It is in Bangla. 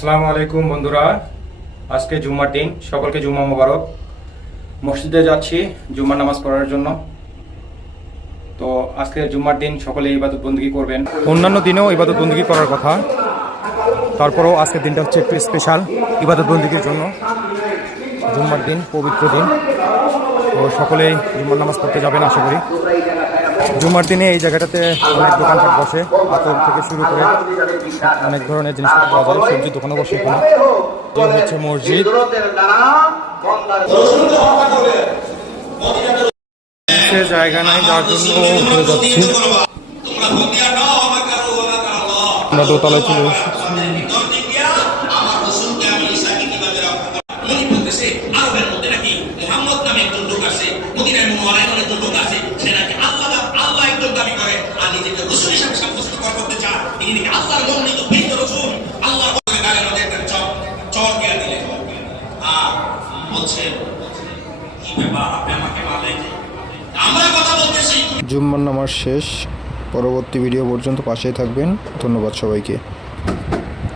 আসসালামু আলাইকুম বন্ধুরা, আজকে জুম্মার দিন, সকলকে জুম্মা মোবারক। মসজিদে যাচ্ছি জুম্মার নামাজ পড়ার জন্য। তো আজকে জুম্মার দিন সকলে ইবাদত বন্দেগী করবেন। অন্যান্য দিনেও ইবাদত বন্দেগী করার কথা, তারপরেও আজকের দিনটা হচ্ছে একটু স্পেশাল ইবাদত বন্দেগীর জন্য। জুম্মার দিন, পবিত্র দিন। তো সকলেই জুম্মার নামাজ পড়তে যাবেন আশা করি। জুম্মার দিনে এই জায়গাটাতে অনেক দোকানপাট বসে, আতর থেকে শুরু করে অনেক ধরনের জিনিসপত্র পাওয়া যায়। সবজি দোকানও বসে এখানে। এই হচ্ছে মসজিদ। জায়গা নাই, যার জন্য ঘুরে যাচ্ছি। আমরা দোতলায় চলে এসেছি। জুম্মার নামাজ শেষ। পরবর্তী ভিডিও পর্যন্ত পাশেই থাকবেন। ধন্যবাদ সবাইকে।